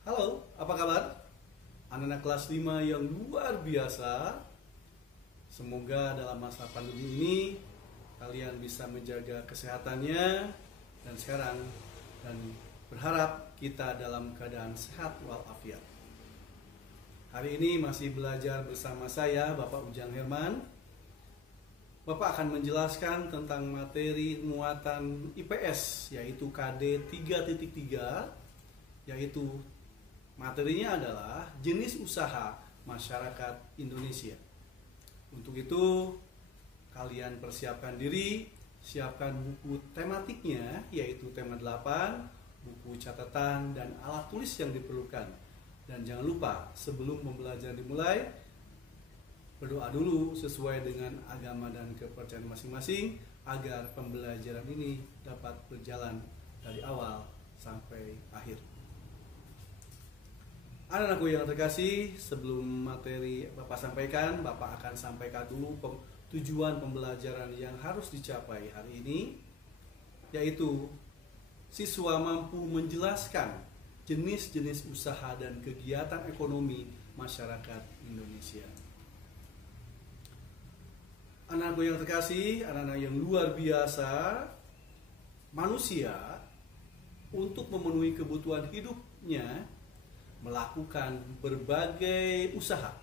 Halo, apa kabar? Anak-anak kelas 5 yang luar biasa. Semoga dalam masa pandemi ini kalian bisa menjaga kesehatannya dan sekarang dan berharap kita dalam keadaan sehat walafiat. Hari ini masih belajar bersama saya, Bapak Ujang Herman. Bapak akan menjelaskan tentang materi muatan IPS, yaitu KD 3.3, yaitu materinya adalah jenis usaha masyarakat Indonesia. Untuk itu, kalian persiapkan diri, siapkan buku tematiknya, yaitu tema 8, buku catatan, dan alat tulis yang diperlukan. Dan jangan lupa, sebelum pembelajaran dimulai, berdoa dulu sesuai dengan agama dan kepercayaan masing-masing, agar pembelajaran ini dapat berjalan dari awal sampai akhir. Anak-anakku yang terkasih, sebelum materi Bapak sampaikan, Bapak akan sampaikan dulu tujuan pembelajaran yang harus dicapai hari ini, yaitu siswa mampu menjelaskan jenis-jenis usaha dan kegiatan ekonomi masyarakat Indonesia. Anak-anakku yang terkasih, anak-anak yang luar biasa, manusia untuk memenuhi kebutuhan hidupnya melakukan berbagai usaha,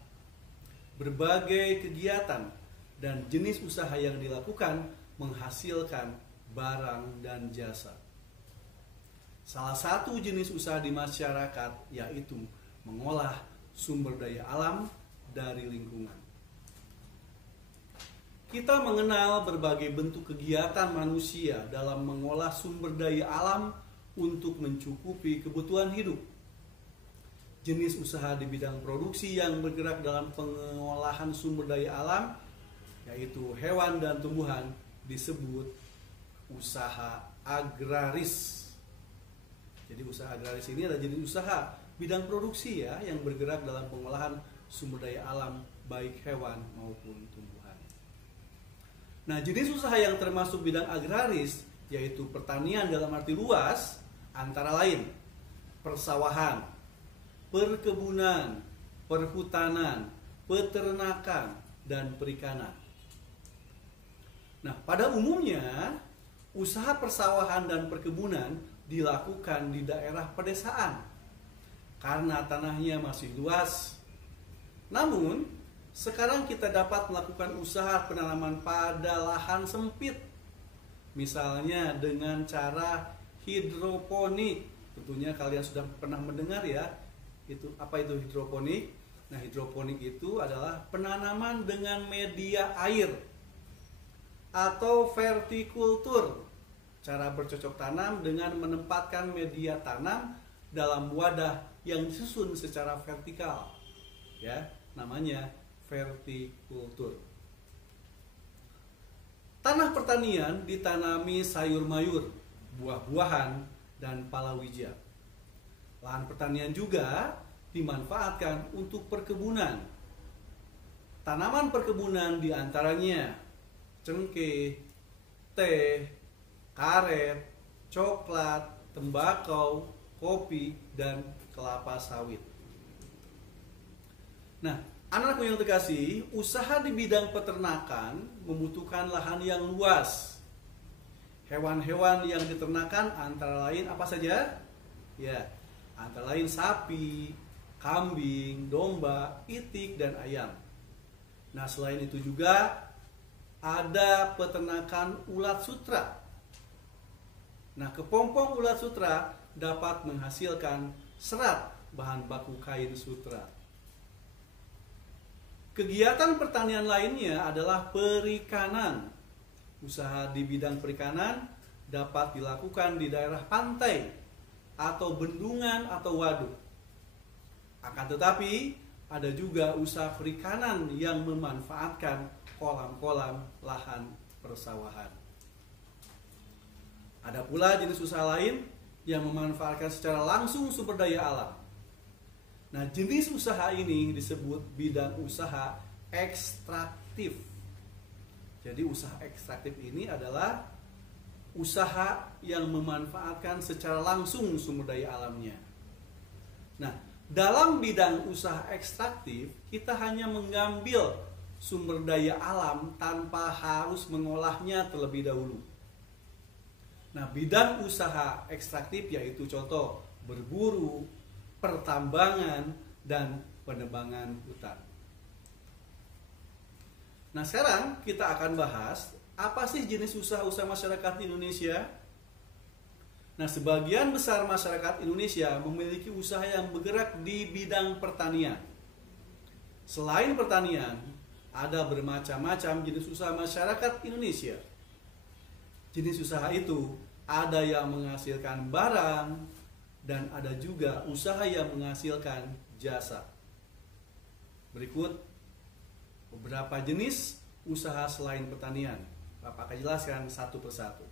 berbagai kegiatan, dan jenis usaha yang dilakukan menghasilkan barang dan jasa. Salah satu jenis usaha di masyarakat yaitu mengolah sumber daya alam dari lingkungan. Kita mengenal berbagai bentuk kegiatan manusia dalam mengolah sumber daya alam untuk mencukupi kebutuhan hidup. Jenis usaha di bidang produksi yang bergerak dalam pengolahan sumber daya alam, yaitu hewan dan tumbuhan, disebut usaha agraris. Jadi usaha agraris ini adalah jenis usaha bidang produksi yang bergerak dalam pengolahan sumber daya alam baik hewan maupun tumbuhan. Nah, jenis usaha yang termasuk bidang agraris yaitu pertanian dalam arti luas, antara lain persawahan, perkebunan, perhutanan, peternakan, dan perikanan. Nah, pada umumnya usaha persawahan dan perkebunan dilakukan di daerah pedesaan karena tanahnya masih luas. Namun, sekarang kita dapat melakukan usaha penanaman pada lahan sempit, misalnya dengan cara hidroponik. Tentunya kalian sudah pernah mendengar itu apa itu hidroponik? Nah, hidroponik itu adalah penanaman dengan media air atau vertikultur. Cara bercocok tanam dengan menempatkan media tanam dalam wadah yang disusun secara vertikal. Namanya vertikultur. Tanah pertanian ditanami sayur mayur, buah-buahan, dan palawija. Lahan pertanian juga dimanfaatkan untuk perkebunan. Tanaman perkebunan diantaranya cengkeh, teh, karet, coklat, tembakau, kopi, dan kelapa sawit. Nah, anak-anakku yang terkasih, usaha di bidang peternakan membutuhkan lahan yang luas. Hewan-hewan yang diternakan antara lain apa saja? Antara lain sapi, kambing, domba, itik, dan ayam. Nah, selain itu juga ada peternakan ulat sutra. Nah, kepompong ulat sutra dapat menghasilkan serat bahan baku kain sutra. Kegiatan pertanian lainnya adalah perikanan. Usaha di bidang perikanan dapat dilakukan di daerah pantai atau bendungan atau waduk. Akan tetapi, ada juga usaha perikanan yang memanfaatkan kolam-kolam lahan persawahan. Ada pula jenis usaha lain yang memanfaatkan secara langsung sumber daya alam. Nah, jenis usaha ini disebut bidang usaha ekstraktif. Jadi usaha ekstraktif ini adalah usaha yang memanfaatkan secara langsung sumber daya alamnya. Nah, dalam bidang usaha ekstraktif, kita hanya mengambil sumber daya alam tanpa harus mengolahnya terlebih dahulu. Nah, bidang usaha ekstraktif yaitu contoh berburu, pertambangan, dan penebangan hutan. Nah, sekarang kita akan bahas apa sih jenis usaha-usaha masyarakat di Indonesia. Nah, sebagian besar masyarakat Indonesia memiliki usaha yang bergerak di bidang pertanian. Selain pertanian, ada bermacam-macam jenis usaha masyarakat Indonesia. Jenis usaha itu ada yang menghasilkan barang dan ada juga usaha yang menghasilkan jasa. Berikut beberapa jenis usaha selain pertanian. Bapak akan jelaskan satu persatu.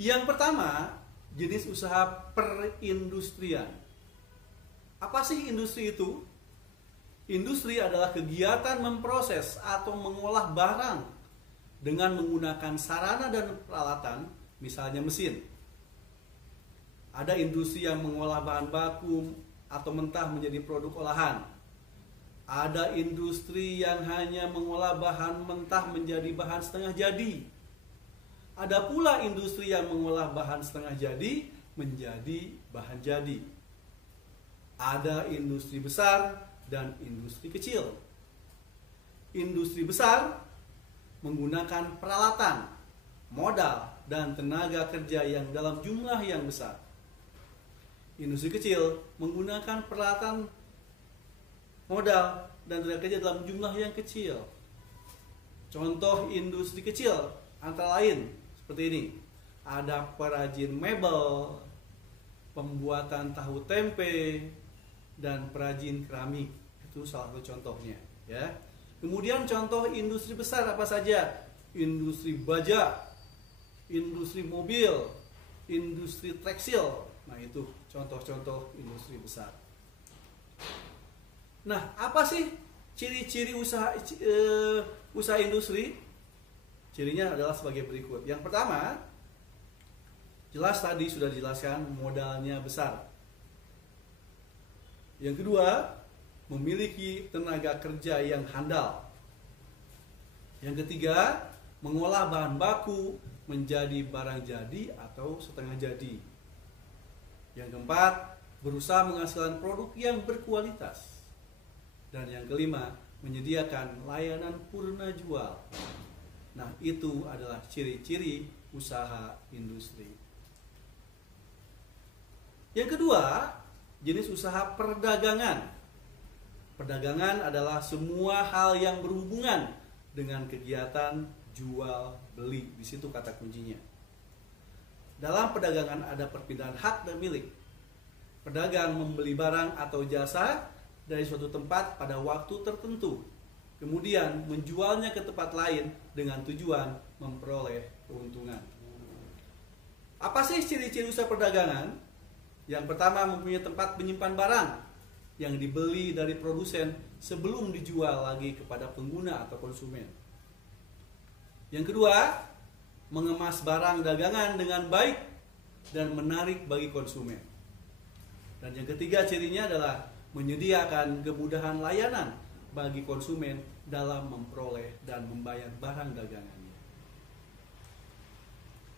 Yang pertama, jenis usaha perindustrian. Apa sih industri itu? Industri adalah kegiatan memproses atau mengolah barang dengan menggunakan sarana dan peralatan, misalnya mesin. Ada industri yang mengolah bahan baku atau mentah menjadi produk olahan. Ada industri yang hanya mengolah bahan mentah menjadi bahan setengah jadi. Ada pula industri yang mengolah bahan setengah jadi menjadi bahan jadi. Ada industri besar dan industri kecil. Industri besar menggunakan peralatan, modal, dan tenaga kerja yang dalam jumlah yang besar. Industri kecil menggunakan peralatan, modal, dan tenaga kerja dalam jumlah yang kecil. Contoh industri kecil antara lain seperti ini. Ada perajin mebel, pembuatan tahu tempe, dan perajin keramik. Itu salah satu contohnya, ya. Kemudian contoh industri besar apa saja? Industri baja, industri mobil, industri tekstil. Nah, itu contoh-contoh industri besar. Nah, apa sih ciri-ciri usaha industri? Cirinya adalah sebagai berikut. Yang pertama, jelas tadi sudah dijelaskan, modalnya besar. Yang kedua, memiliki tenaga kerja yang handal. Yang ketiga, mengolah bahan baku menjadi barang jadi atau setengah jadi. Yang keempat, berusaha menghasilkan produk yang berkualitas. Dan yang kelima, menyediakan layanan purna jual. Nah, itu adalah ciri-ciri usaha industri. Yang kedua, jenis usaha perdagangan. Perdagangan adalah semua hal yang berhubungan dengan kegiatan jual beli. Di situ kata kuncinya. Dalam perdagangan ada perpindahan hak dan milik. Pedagang membeli barang atau jasa dari suatu tempat pada waktu tertentu, kemudian menjualnya ke tempat lain dengan tujuan memperoleh keuntungan. Apa sih ciri-ciri usaha perdagangan? Yang pertama, mempunyai tempat menyimpan barang yang dibeli dari produsen sebelum dijual lagi kepada pengguna atau konsumen. Yang kedua, mengemas barang dagangan dengan baik dan menarik bagi konsumen. Dan yang ketiga, cirinya adalah menyediakan kemudahan layanan bagi konsumen dalam memperoleh dan membayar barang dagangannya.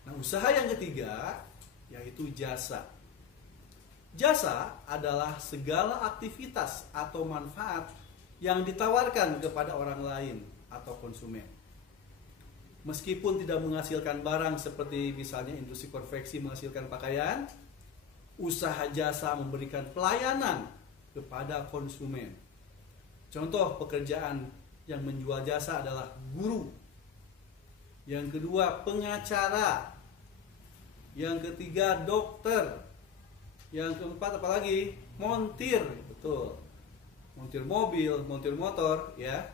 Nah, usaha yang ketiga yaitu jasa. Jasa adalah segala aktivitas atau manfaat yang ditawarkan kepada orang lain atau konsumen. Meskipun tidak menghasilkan barang seperti misalnya industri konveksi menghasilkan pakaian, usaha jasa memberikan pelayanan kepada konsumen. Contoh pekerjaan yang menjual jasa adalah guru. Yang kedua, pengacara. Yang ketiga, dokter. Yang keempat apalagi? Montir, betul. Montir mobil, montir motor, ya.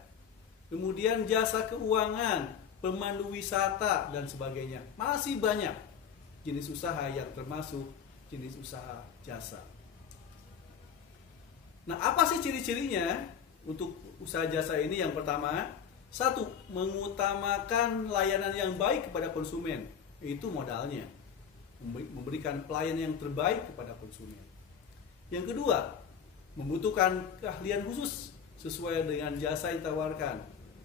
Kemudian jasa keuangan, pemandu wisata dan sebagainya. Masih banyak jenis usaha yang termasuk jenis usaha jasa. Nah, apa sih ciri-cirinya untuk usaha jasa ini? Yang pertama, satu, mengutamakan layanan yang baik kepada konsumen. Itu modalnya. Memberikan pelayanan yang terbaik kepada konsumen. Yang kedua, membutuhkan keahlian khusus sesuai dengan jasa yang ditawarkan.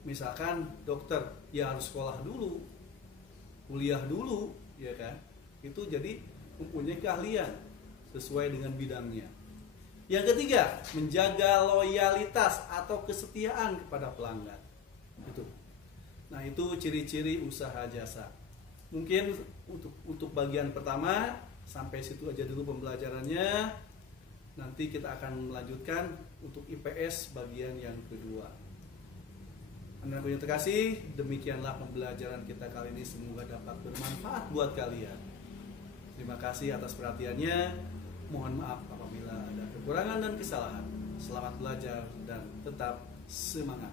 Misalkan dokter, ya harus sekolah dulu, kuliah dulu, ya kan? Itu jadi mempunyai keahlian sesuai dengan bidangnya. Yang ketiga, menjaga loyalitas atau kesetiaan kepada pelanggan. Itu. Nah, itu ciri-ciri usaha jasa. Mungkin untuk bagian pertama sampai situ aja dulu pembelajarannya. Nanti kita akan melanjutkan untuk IPS bagian yang kedua. Anak yang terkasih, demikianlah pembelajaran kita kali ini, semoga dapat bermanfaat buat kalian. Terima kasih atas perhatiannya. Mohon maaf apabila ada kekurangan dan kesalahan. Selamat belajar dan tetap semangat.